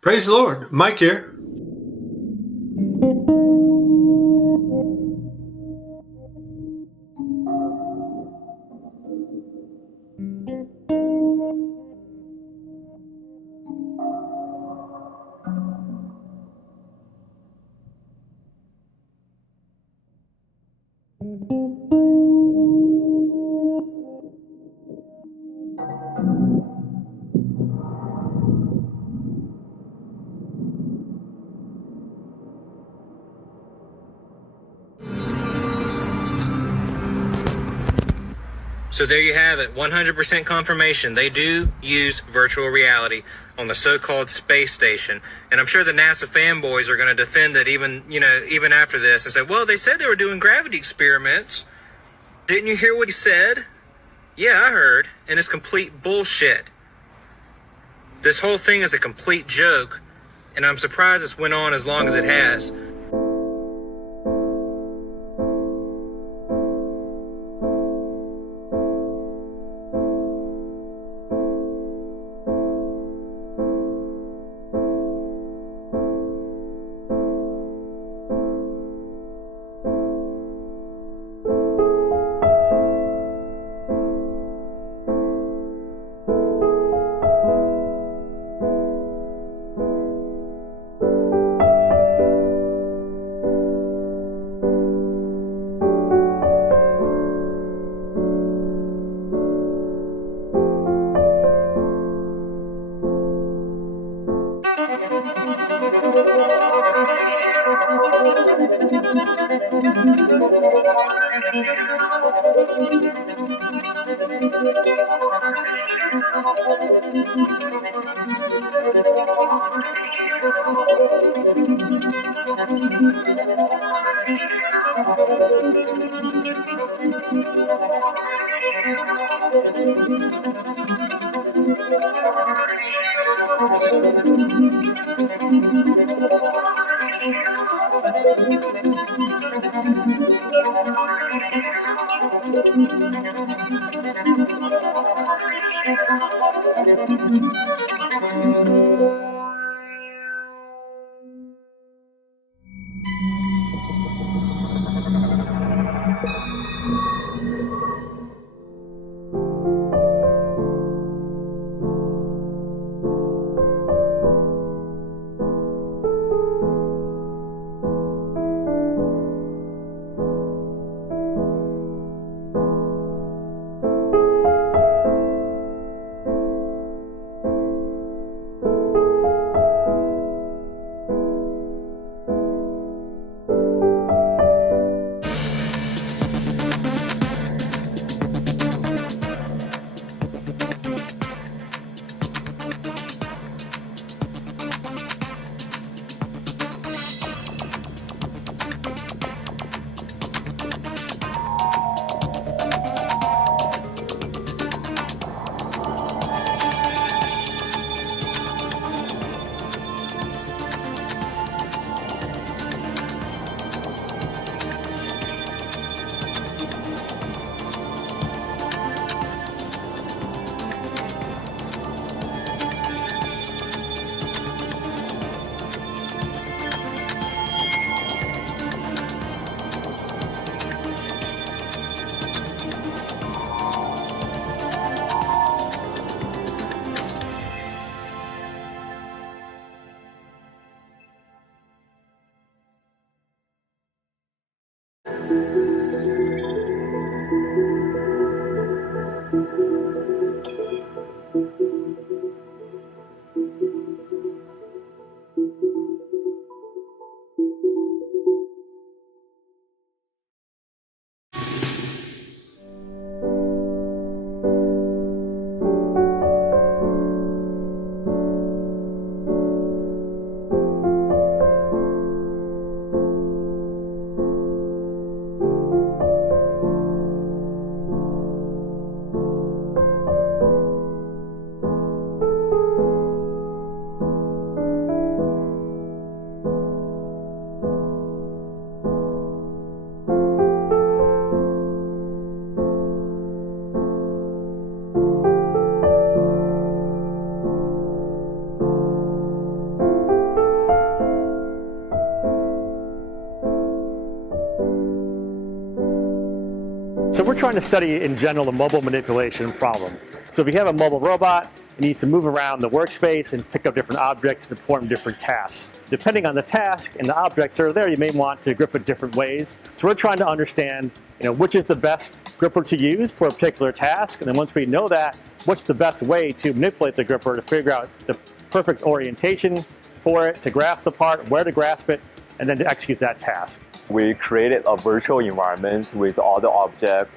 Praise the Lord. Mike here. So there you have it, 100% confirmation. They do use virtual reality on the so-called space station. And I'm sure the NASA fanboys are going to defend it even after this and say, well, they said they were doing gravity experiments. Didn't you hear what he said? Yeah, I heard. And it's complete bullshit. This whole thing is a complete joke. And I'm surprised it's went on as long as it has. trying to study, in general, the mobile manipulation problem. So if you have a mobile robot, it needs to move around the workspace and pick up different objects to perform different tasks. Depending on the task and the objects that are there, you may want to grip it different ways. So we're trying to understand, which is the best gripper to use for a particular task. And then once we know that, what's the best way to manipulate the gripper to figure out the perfect orientation for it, to grasp the part, where to grasp it, and then to execute that task. We created a virtual environment with all the objects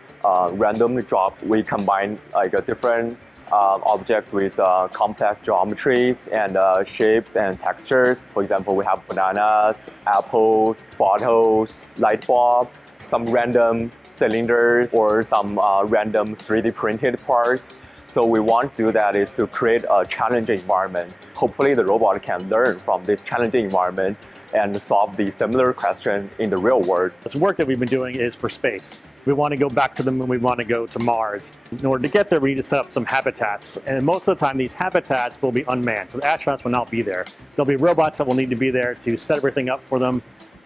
randomly dropped. We combine different objects with complex geometries and shapes and textures. For example, we have bananas, apples, bottles, light bulb, some random cylinders, or some random 3D printed parts. So we want to do that is to create a challenging environment. Hopefully the robot can learn from this challenging environment and solve the similar question in the real world. This work that we've been doing is for space. We want to go back to the moon, we want to go to Mars. In order to get there, we need to set up some habitats. And most of the time, these habitats will be unmanned, so the astronauts will not be there. There'll be robots that will need to be there to set everything up for them,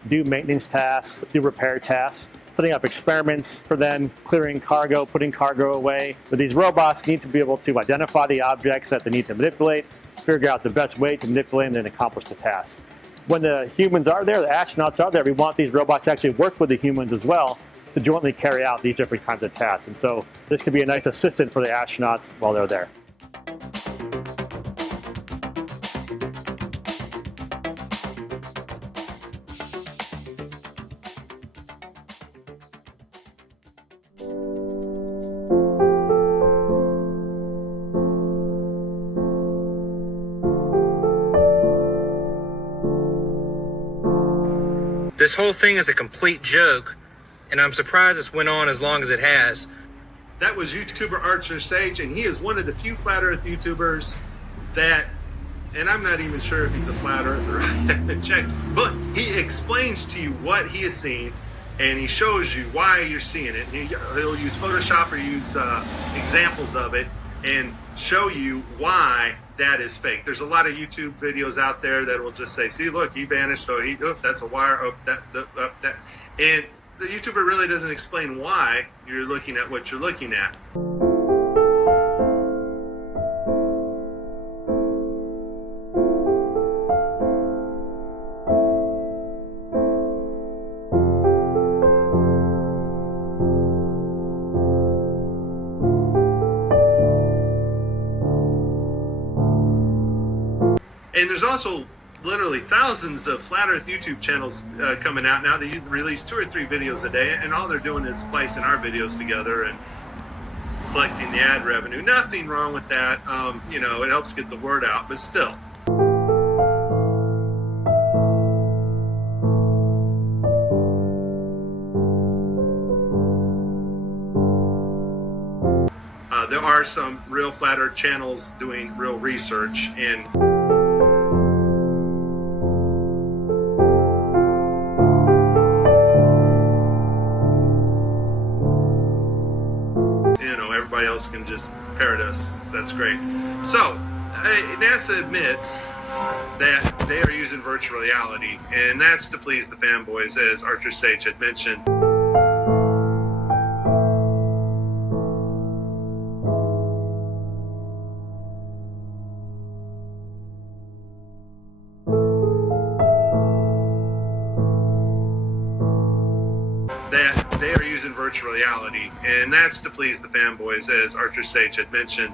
do maintenance tasks, do repair tasks, setting up experiments for them, clearing cargo, putting cargo away. But these robots need to be able to identify the objects that they need to manipulate, figure out the best way to manipulate them, and accomplish the task. When the humans are there, the astronauts are there, we want these robots to actually work with the humans as well to jointly carry out these different kinds of tasks. And so this could be a nice assistant for the astronauts while they're there. This whole thing is a complete joke, and I'm surprised it's went on as long as it has. That was YouTuber Archer Sage, and he is one of the few flat earth YouTubers that, and I'm not even sure if he's a flat earther, I haven't checked, but he explains to you what he is seeing, and he shows you why you're seeing it. He'll use Photoshop or use examples of it and show you why that is fake. There's a lot of YouTube videos out there that will just say, see, look, he vanished, that's a wire, that. And the YouTuber really doesn't explain why you're looking at what you're looking at. And there's also literally thousands of flat earth YouTube channels coming out now. They release 2 or 3 videos a day, and all they're doing is splicing our videos together and collecting the ad revenue. Nothing wrong with that. It helps get the word out, but still. There are some real flat earth channels doing real research, and everybody else can just parrot us. That's great. So NASA admits that they are using virtual reality, and that's to please the fanboys, as Archer Sage had mentioned. That they are using virtual reality, and that's to please the fanboys, as Archer Sage had mentioned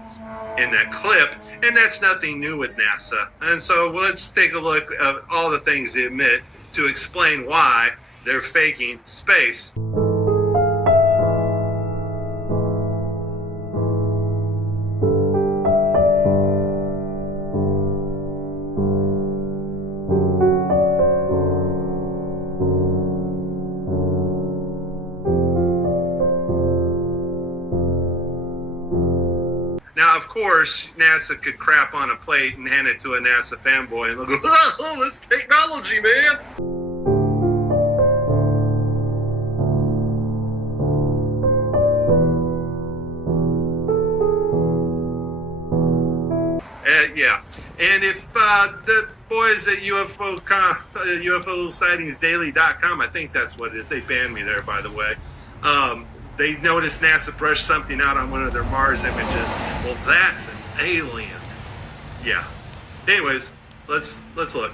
in that clip, and that's nothing new with NASA. And so let's take a look at all the things they admit to explain why they're faking space. Now, of course, NASA could crap on a plate and hand it to a NASA fanboy, and they'll go, oh, this technology, man. Yeah, and if the boys at UFOsightsdaily.com, I think that's what it is. They banned me there, by the way. they noticed NASA brushed something out on one of their Mars images. Well, that's an alien. Yeah. Anyways, let's look.